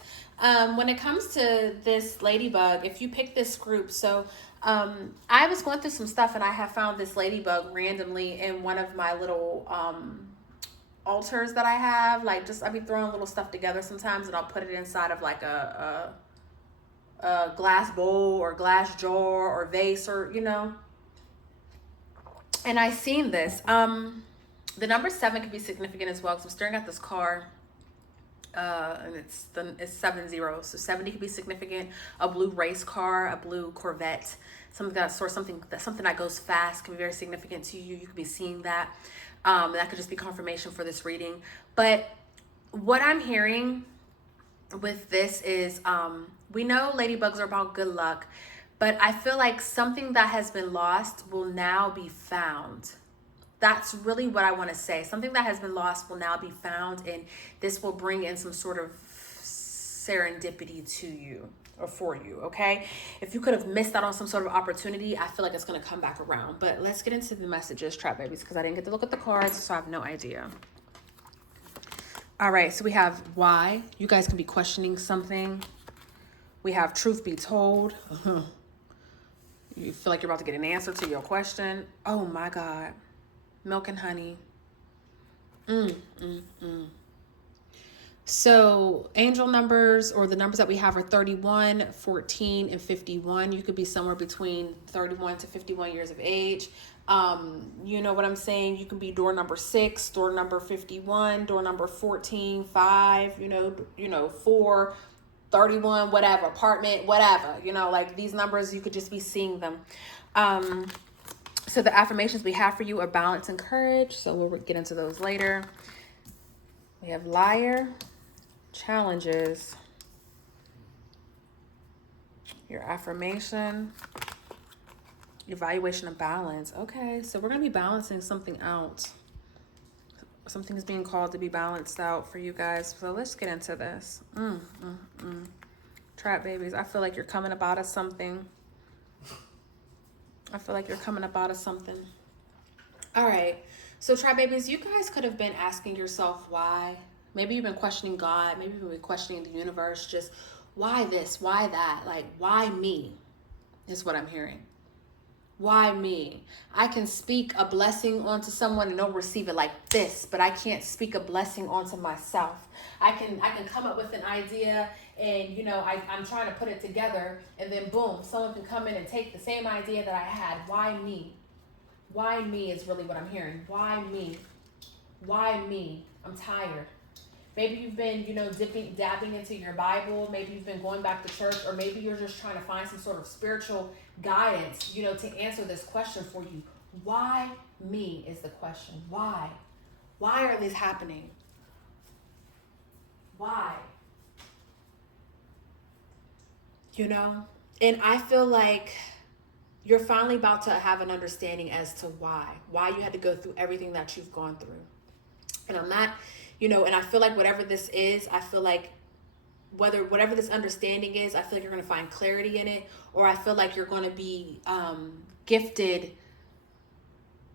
When it comes to this ladybug, if you pick this group, so I was going through some stuff and I have found this ladybug randomly in one of my little altars that I have. Like, just I'll be throwing little stuff together sometimes, and I'll put it inside of like a glass bowl or glass jar or vase, or you know. And I seen this. The number 7 could be significant as well, because I'm staring at this car. And it's 70, so 70 could be significant. A blue race car, a blue Corvette, something that sort, something that goes fast can be very significant to you. You could be seeing that. That could just be confirmation for this reading. But what I'm hearing with this is, we know ladybugs are about good luck, but I feel like something that has been lost will now be found. That's really what I want to say. Something that has been lost will now be found, and this will bring in some sort of serendipity to you or for you, okay? If you could have missed out on some sort of opportunity, I feel like it's going to come back around. But let's get into the messages, trap babies, because I didn't get to look at the cards, so I have no idea. All right, so we have why. You guys can be questioning something. We have truth be told. You feel like you're about to get an answer to your question. Oh my God. Milk and honey. So angel numbers, or the numbers that we have, are 31, 14, and 51. You could be somewhere between 31 to 51 years of age. You know what I'm saying? You can be door number 6, door number 51, door number 14, 5, you know, 4, 31, whatever, apartment, whatever, you know, like these numbers, you could just be seeing them. So the affirmations we have for you are balance and courage. So we'll get into those later. We have liar, challenges, your affirmation, evaluation of balance. Okay, so we're going to be balancing something out. Something is being called to be balanced out for you guys. So let's get into this. Trap babies, I feel like you're coming up out of something. I feel like you're coming up out of something. All right. So, Tribe Babies, you guys could have been asking yourself why. Maybe you've been questioning God. Maybe you've been questioning the universe. Just why this? Why that? Like, why me? Is what I'm hearing. Why me? I can speak a blessing onto someone and they'll receive it like this, but I can't speak a blessing onto myself. I can come up with an idea and, you know, I'm trying to put it together, and then boom, someone can come in and take the same idea that I had. Why me? Why me is really what I'm hearing. Why me? Why me? I'm tired. Maybe you've been, you know, dabbing into your Bible. Maybe you've been going back to church, or maybe you're just trying to find some sort of spiritual guidance, you know, to answer this question for you. Why me is the question. Why? Why are these happening? Why? You know? And I feel like you're finally about to have an understanding as to why you had to go through everything that you've gone through. And I'm not, you know, and I feel like whatever this is, I feel like whatever this understanding is, I feel like you're going to find clarity in it, or I feel like you're going to be gifted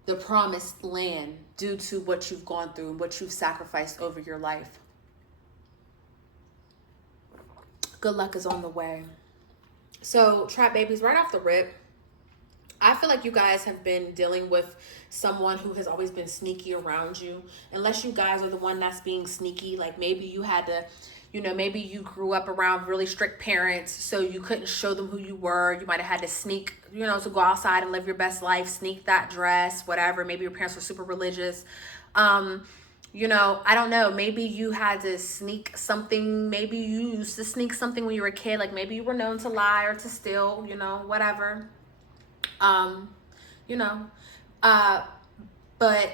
the promised land due to what you've gone through and what you've sacrificed over your life. Good luck is on the way. So, Trap Babies, right off the rip, I feel like you guys have been dealing with someone who has always been sneaky around you. Unless you guys are the one that's being sneaky, like maybe you had to, you know, maybe you grew up around really strict parents, so you couldn't show them who you were. You might have had to sneak, you know, to go outside and live your best life, sneak that dress, whatever. Maybe your parents were super religious. You know, I don't know. Maybe you had to sneak something. Maybe you used to sneak something when you were a kid. Like maybe you were known to lie or to steal, you know, whatever. You know, but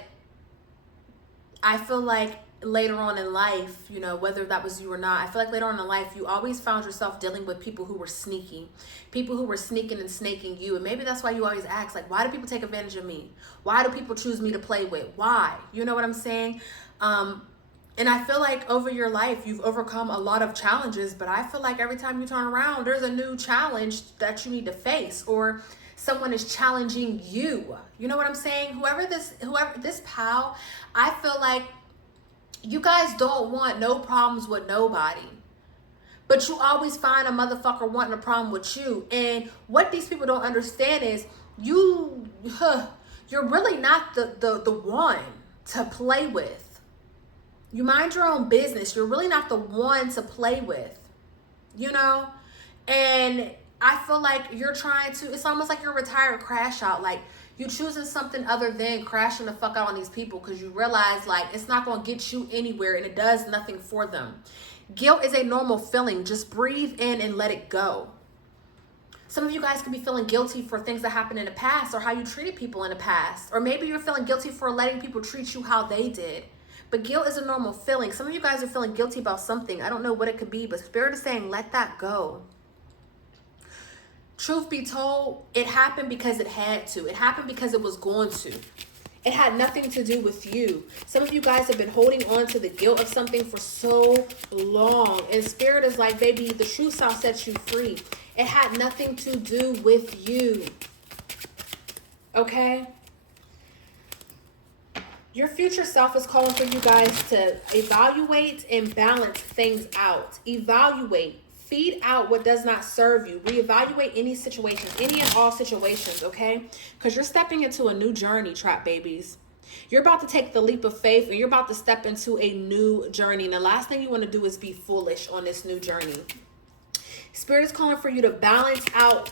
I feel like later on in life, you know, whether that was you or not, I feel like later on in life, you always found yourself dealing with people who were sneaky, people who were sneaking and snaking you. And maybe that's why you always ask, like, why do people take advantage of me? Why do people choose me to play with? Why? You know what I'm saying? And I feel like over your life, you've overcome a lot of challenges, but I feel like every time you turn around, there's a new challenge that you need to face, or someone is challenging you. You know what I'm saying? Whoever this pal, I feel like you guys don't want no problems with nobody, but you always find a motherfucker wanting a problem with you. And what these people don't understand is you're really not the one to play with. You mind your own business. You're really not the one to play with, you know? And I feel like you're trying to, it's almost like you're a retired crash out. Like you choosing something other than crashing the fuck out on these people because you realize like it's not going to get you anywhere and it does nothing for them. Guilt is a normal feeling. Just breathe in and let it go. Some of you guys could be feeling guilty for things that happened in the past or how you treated people in the past. Or maybe you're feeling guilty for letting people treat you how they did. But guilt is a normal feeling. Some of you guys are feeling guilty about something. I don't know what it could be, but Spirit is saying, let that go. Truth be told, it happened because it had to. It happened because it was going to. It had nothing to do with you. Some of you guys have been holding on to the guilt of something for so long. And Spirit is like, baby, the truth shall set you free. It had nothing to do with you. Okay? Your future self is calling for you guys to evaluate and balance things out. Evaluate. Feed out what does not serve you. Reevaluate any situations, any and all situations, okay? Because you're stepping into a new journey, Trap Babies. You're about to take the leap of faith and you're about to step into a new journey. And the last thing you want to do is be foolish on this new journey. Spirit is calling for you to balance out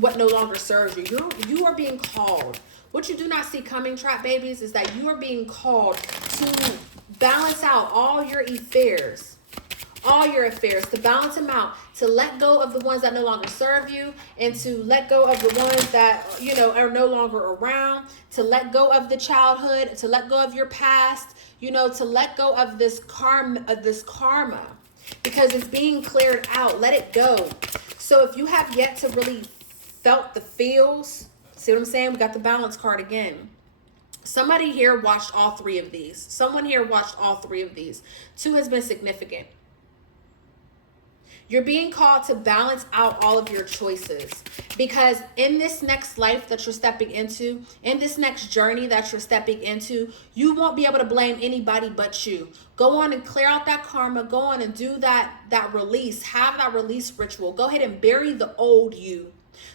what no longer serves you. You are being called. What you do not see coming, Trap Babies, is that you are being called to balance out all your affairs. All your affairs, to balance them out, to let go of the ones that no longer serve you, and to let go of the ones that, you know, are no longer around, to let go of the childhood, to let go of your past, you know, to let go of this karma, because it's being cleared out. Let it go. So if you have yet to really felt the feels, see what I'm saying? We got the balance card again. Somebody here watched all three of these. Someone here watched all three of these. 2 has been significant. You're being called to balance out all of your choices, because in this next life that you're stepping into, in this next journey that you're stepping into, you won't be able to blame anybody but you. Go on and clear out that karma. Go on and do that release. Have that release ritual. Go ahead and bury the old you,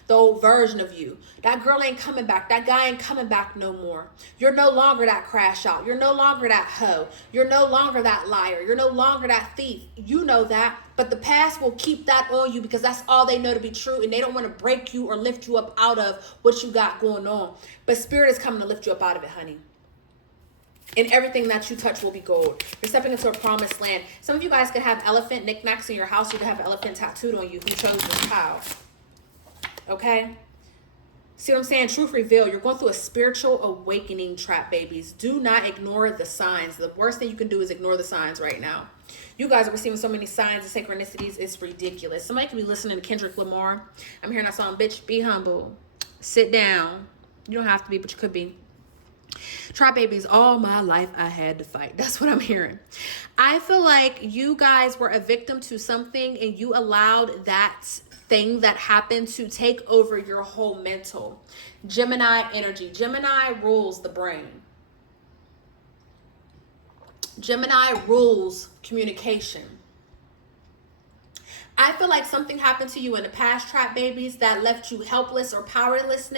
the old version of you. That girl ain't coming back. That guy ain't coming back no more. You're no longer that crash out. You're no longer that hoe. You're no longer that liar. You're no longer that thief. You know that. But the past will keep that on you, because that's all they know to be true. And they don't want to break you or lift you up out of what you got going on. But Spirit is coming to lift you up out of it, honey. And everything that you touch will be gold. You're stepping into a promised land. Some of you guys could have elephant knickknacks in your house. You could have an elephant tattooed on you. Who chose this pile? Okay? See what I'm saying? Truth reveal. You're going through a spiritual awakening, trap babies. Do not ignore the signs. The worst thing you can do is ignore the signs right now. You guys are receiving so many signs and synchronicities. It's ridiculous. Somebody could be listening to Kendrick Lamar. I'm hearing that song, bitch, be humble. Sit down. You don't have to be, but you could be. Trap babies, all my life I had to fight. That's what I'm hearing. I feel like you guys were a victim to something, and you allowed that thing that happened to take over your whole mental. Gemini energy. Gemini rules the brain. Gemini rules communication. I feel like something happened to you in the past, trap babies, that left you helpless or powerless,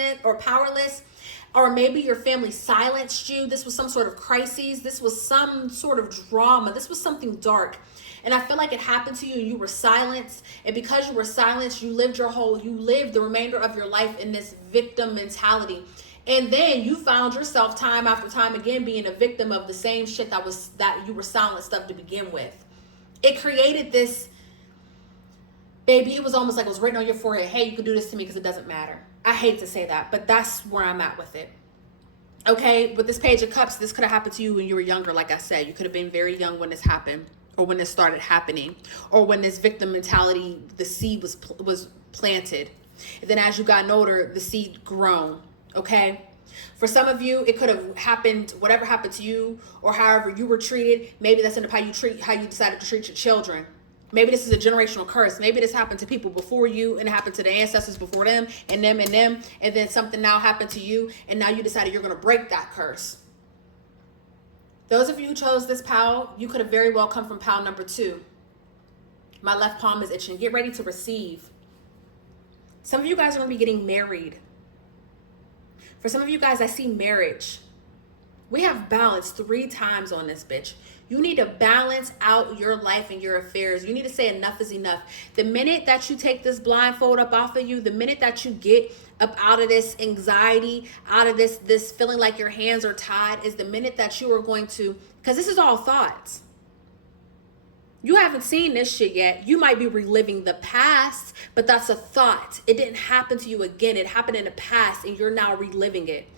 or maybe your family silenced you. This was some sort of crisis. This was some sort of drama. This was something dark. And I feel like it happened to you and you were silenced. And because you were silenced, you lived the remainder of your life in this victim mentality. And then you found yourself time after time again being a victim of the same shit that you were silenced of to begin with. It created this, baby, it was almost like it was written on your forehead. Hey, you can do this to me because it doesn't matter. I hate to say that, but that's where I'm at with it. Okay, with this Page of Cups, this could have happened to you when you were younger. Like I said, you could have been very young when this happened, or when this started happening, or when this victim mentality, the seed was planted. And then as you got older, the seed grown. Okay, for some of you, it could have happened, whatever happened to you, or however you were treated. Maybe that's how you decided to treat your children. Maybe this is a generational curse. Maybe this happened to people before you, and it happened to the ancestors before them, and them, and then something now happened to you, and now you decided you're going to break that curse. Those of you who chose this pile, you could have very well come from pile number 2. My left palm is itching. Get ready to receive. Some of you guys are going to be getting married. For some of you guys, I see marriage. We have balance 3 times on this bitch. You need to balance out your life and your affairs. You need to say enough is enough. The minute that you take this blindfold up off of you, the minute that you get up out of this anxiety, out of this feeling like your hands are tied, is the minute that you are going to, because this is all thoughts. You haven't seen this shit yet. You might be reliving the past, but that's a thought. It didn't happen to you again. It happened in the past, and you're now reliving it.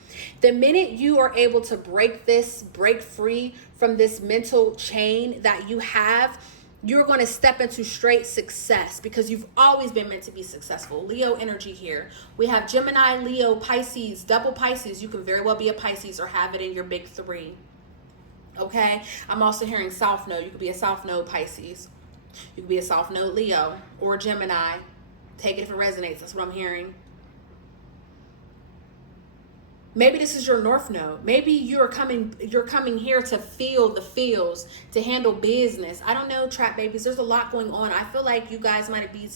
The minute you are able to break free from this mental chain that you have, you're going to step into straight success, because you've always been meant to be successful. Leo energy here. We have Gemini, Leo, Pisces, double Pisces. You can very well be a Pisces or have it in your big 3. Okay, I'm also hearing South Node. You could be a South Node Pisces. You could be a South Node Leo or Gemini. Take it if it resonates. That's what I'm hearing. Maybe this is your North Node. Maybe you're coming here to feel the feels, to handle business. I don't know, trap babies. There's a lot going on. I feel like you guys might be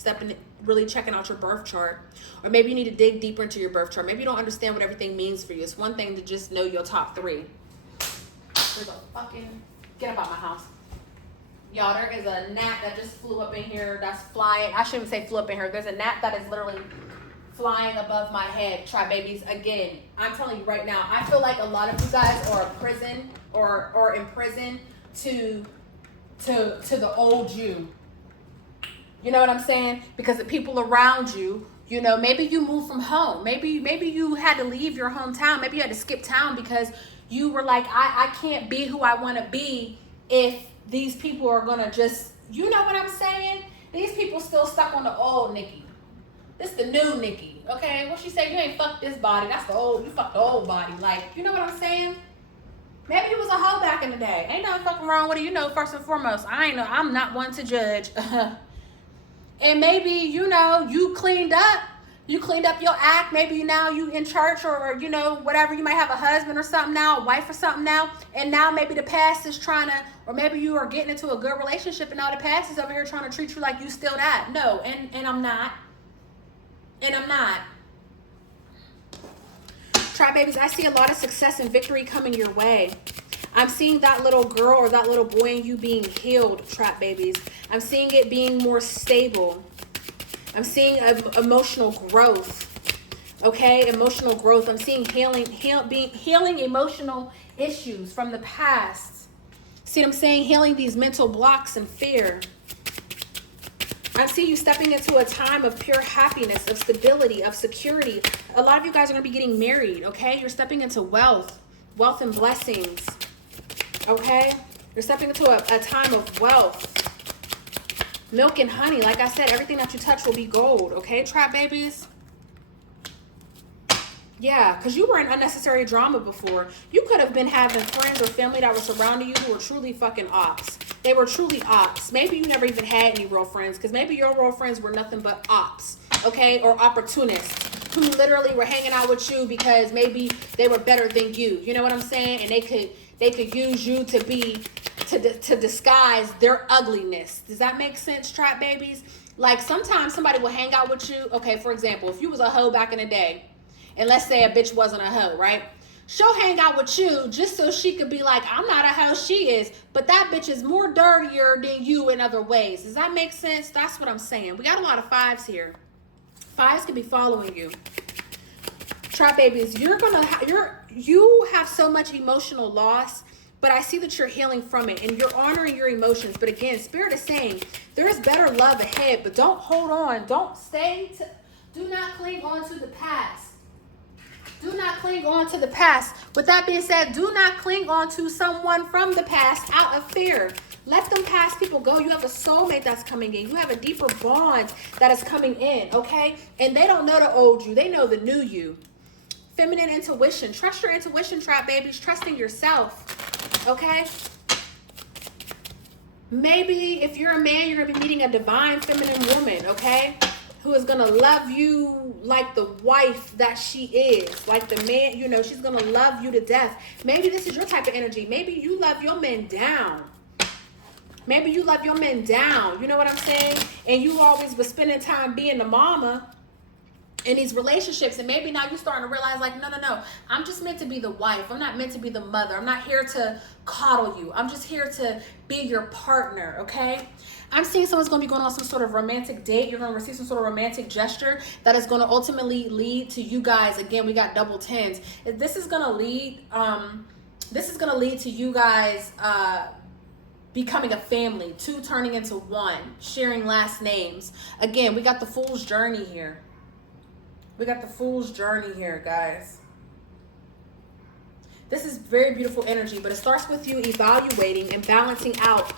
really checking out your birth chart, or maybe you need to dig deeper into your birth chart. Maybe you don't understand what everything means for you. It's one thing to just know your top 3. There's a fucking, get up out my house. Y'all, there is a gnat that just flew up in here that's flying. I shouldn't say flew up in here. There's a gnat that is literally flying above my head. Try babies. Again, I'm telling you right now, I feel like a lot of you guys are in prison or in prison to the old you. You know what I'm saying? Because the people around you, you know, maybe you moved from home. Maybe you had to leave your hometown. Maybe you had to skip town because you were like, I can't be who I want to be if these people are going to just, you know what I'm saying? These people still stuck on the old Nikki. This the new Nikki, okay? What she say? You ain't fucked this body. That's the old, you fucked the old body. Like, you know what I'm saying? Maybe you was a hoe back in the day. Ain't nothing fucking wrong with it. You know, first and foremost, I'm not one to judge. And maybe, you know, you cleaned up your act. Maybe now you in church, or you know, whatever. You might have a husband or something now, a wife or something now, and now maybe the past is trying to, or maybe you are getting into a good relationship, and now the past is over here trying to treat you like you still that. No, and I'm not. And I'm not. Tribe babies, I see a lot of success and victory coming your way. I'm seeing that little girl or that little boy in you being healed, trap babies. I'm seeing it being more stable. I'm seeing emotional growth. Okay, emotional growth. I'm seeing healing emotional issues from the past. See what I'm saying? Healing these mental blocks and fear. I see you stepping into a time of pure happiness, of stability, of security. A lot of you guys are going to be getting married, okay? You're stepping into wealth and blessings, okay? You're stepping into a time of wealth. Milk and honey. Like I said, everything that you touch will be gold, okay, trap babies? Yeah, because you were in unnecessary drama before. You could have been having friends or family that were surrounding you who were truly fucking ops. They were truly ops. Maybe you never even had any real friends, because maybe your real friends were nothing but ops, okay? Or opportunists who literally were hanging out with you because maybe they were better than you. You know what I'm saying? And they could use you to disguise their ugliness. Does that make sense, trap babies? Like sometimes somebody will hang out with you. Okay, for example, if you was a hoe back in the day, and let's say a bitch wasn't a hoe, right? She'll hang out with you just so she could be like, I'm not a hoe, she is. But that bitch is more dirtier than you in other ways. Does that make sense? That's what I'm saying. We got a lot of fives here. Fives could be following you. Trap babies, you have so much emotional loss, but I see that you're healing from it and you're honoring your emotions. But again, Spirit is saying there is better love ahead, but don't hold on. Do not cling on to the past. Do not cling on to the past. With that being said, do not cling on to someone from the past out of fear. Let them past people go. You have a soulmate that's coming in. You have a deeper bond that is coming in, okay? And they don't know the old you. They know the new you. Feminine intuition. Trust your intuition, trap babies. Trust in yourself, okay? Maybe if you're a man, you're going to be meeting a divine feminine woman, okay? Who is going to love you like the wife that she is. Like the man, you know, she's going to love you to death. Maybe this is your type of energy. Maybe you love your men down. Maybe you love your men down. You know what I'm saying? And you always was spending time being the mama in these relationships. And maybe now you're starting to realize like, no. I'm just meant to be the wife. I'm not meant to be the mother. I'm not here to coddle you. I'm just here to be your partner, okay? I'm seeing someone's going to be going on some sort of romantic date. You're going to receive some sort of romantic gesture that is going to ultimately lead to you guys. Again, we got double tens. This is going to lead to you guys becoming a family, two turning into one, sharing last names. Again, we got the Fool's Journey here. We got the Fool's Journey here, guys. This is very beautiful energy, but it starts with you evaluating and balancing out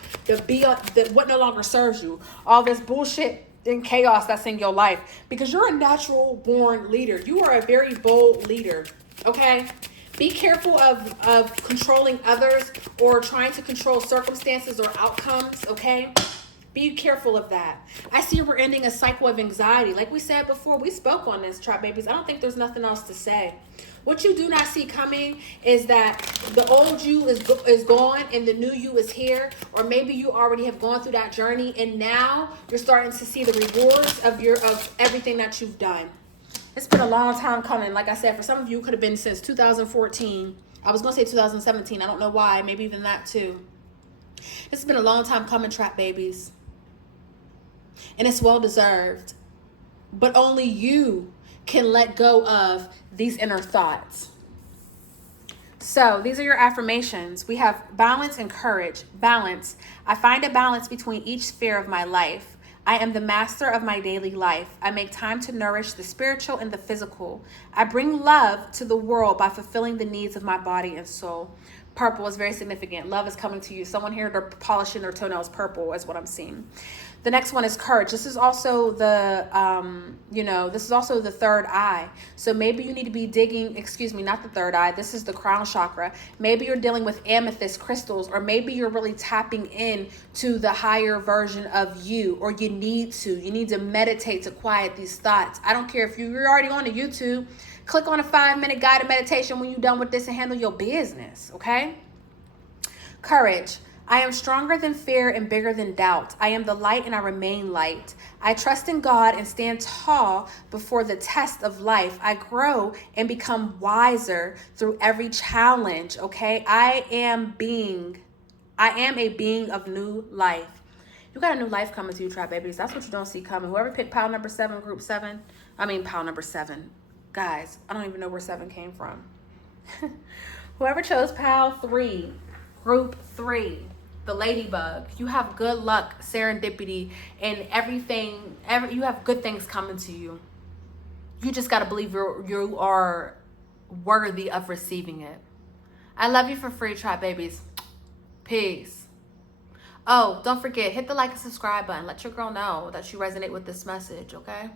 what no longer serves you. All this bullshit and chaos that's in your life. Because you're a natural born leader. You are a very bold leader, okay? Be careful of controlling others or trying to control circumstances or outcomes, okay? Be careful of that. I see we're ending a cycle of anxiety. Like we said before, we spoke on this, trap babies. I don't think there's nothing else to say. What you do not see coming is that the old you is gone and the new you is here. Or maybe you already have gone through that journey and now you're starting to see the rewards of everything that you've done. It's been a long time coming. Like I said, for some of you, it could have been since 2014. I was going to say 2017. I don't know why. Maybe even that too. It's been a long time coming, trap babies. And it's well deserved. But only you can let go of these inner thoughts. So these are your affirmations. We have balance and courage. Balance. I find a balance between each sphere of my life. I am the master of my daily life. I make time to nourish the spiritual and the physical. I bring love to the world by fulfilling the needs of my body and soul. Purple is very significant. Love is coming to you. Someone here, they're polishing their toenails purple is what I'm seeing. The next one is courage. This is also the, this is also the third eye. So maybe you need to be digging, not the third eye. This is the crown chakra. Maybe you're dealing with amethyst crystals, or maybe you're really tapping in to the higher version of you, or you need to meditate to quiet these thoughts. I don't care if you're already on the YouTube, click on a 5-minute guided meditation when you're done with this and handle your business, okay? Courage. I am stronger than fear and bigger than doubt. I am the light and I remain light. I trust in God and stand tall before the test of life. I grow and become wiser through every challenge, okay? I am a being of new life. You got a new life coming to you, Trap Babies. That's what you don't see coming. Whoever picked pile number 7, group 7, pile number 7. Guys, I don't even know where 7 came from. Whoever chose pile 3, group 3, the ladybug, you have good luck, serendipity, and everything. You have good things coming to you. You just got to believe you are worthy of receiving it. I love you for free, Trap Babies. Peace. Oh, don't forget, hit the like and subscribe button. Let your girl know that you resonate with this message, okay?